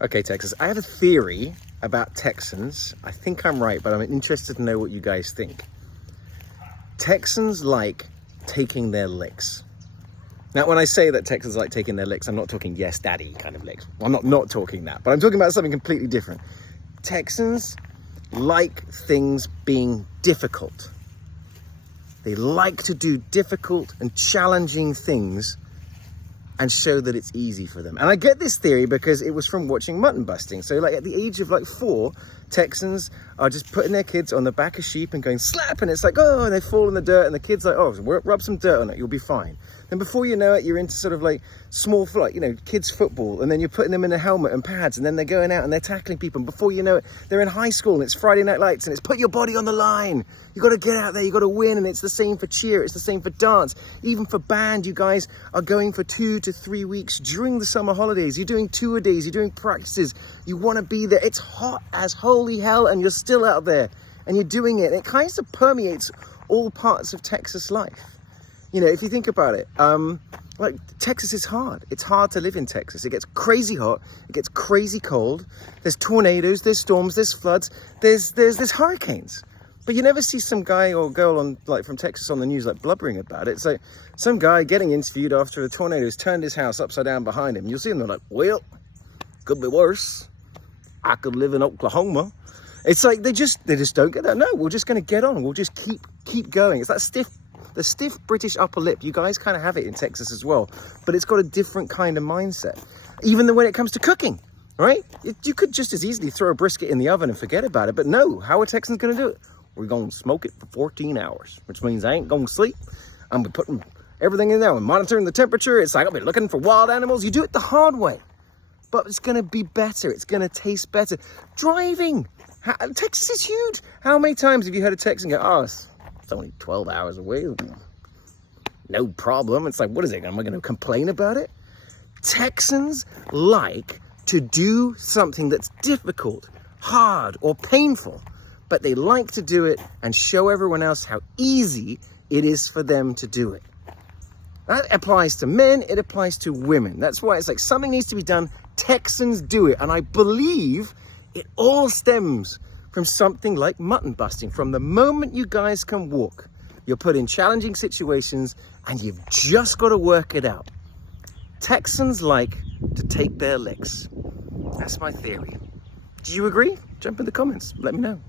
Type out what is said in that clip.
Okay, Texas, I have a theory about Texans. I think I'm right, but I'm interested to know what you guys think. Texans like taking their licks. Now, when I say that Texans like taking their licks, I'm not talking yes, daddy kind of licks. Well, I'm not talking that, but I'm talking about something completely different. Texans like things being difficult. They like to do difficult and challenging things and show that it's easy for them. And I get this theory because it was from watching mutton busting. So like at the age of like 4, Texans are just putting their kids on the back of sheep and going slap, and it's like, oh, and they fall in the dirt, and the kid's like, oh, rub some dirt on it, you'll be fine. Then before you know it, you're into sort of like small, like, you know, kids football, and then you're putting them in a helmet and pads, and then they're going out and they're tackling people, and before you know it, they're in high school, and it's Friday Night Lights, and it's put your body on the line. You got to get out there, you got to win, and it's the same for cheer, it's the same for dance, even for band. You guys are going for 2 to 3 weeks during the summer holidays. You're doing tour days, you're doing practices, you want to be there. It's hot as holy hell, and you're still out there, and you're doing it. And it kind of permeates all parts of Texas life. You know, if you think about it, like Texas is hard. It's hard to live in Texas. It gets crazy hot. It gets crazy cold. There's tornadoes, there's storms, there's floods, there's hurricanes. But you never see some guy or girl on like from Texas on the news like blubbering about it. It's like some guy getting interviewed after a tornado has turned his house upside down behind him. You'll see them, they're like, well, could be worse. I could live in Oklahoma. It's like they just don't get that. No, we're just going to get on. We'll just keep going. It's that the stiff British upper lip. You guys kind of have it in Texas as well, but it's got a different kind of mindset. Even when it comes to cooking, right? You could just as easily throw a brisket in the oven and forget about it, but no, how are Texans going to do it? We're going to smoke it for 14 hours, which means I ain't going to sleep. I'm putting everything in there. I'm monitoring the temperature. It's like I'll be looking for wild animals. You do it the hard way, but it's going to be better. It's going to taste better. Driving. Texas is huge. How many times have you heard a Texan go, oh, it's only 12 hours away. No problem. It's like, what is it? Am I going to complain about it? Texans like to do something that's difficult, hard, or painful, but they like to do it and show everyone else how easy it is for them to do it. That applies to men, it applies to women. That's why it's like something needs to be done, Texans do it. And I believe it all stems from something like mutton busting. From the moment you guys can walk, you're put in challenging situations and you've just got to work it out. Texans like to take their licks. That's my theory. Do you agree? Jump in the comments, let me know.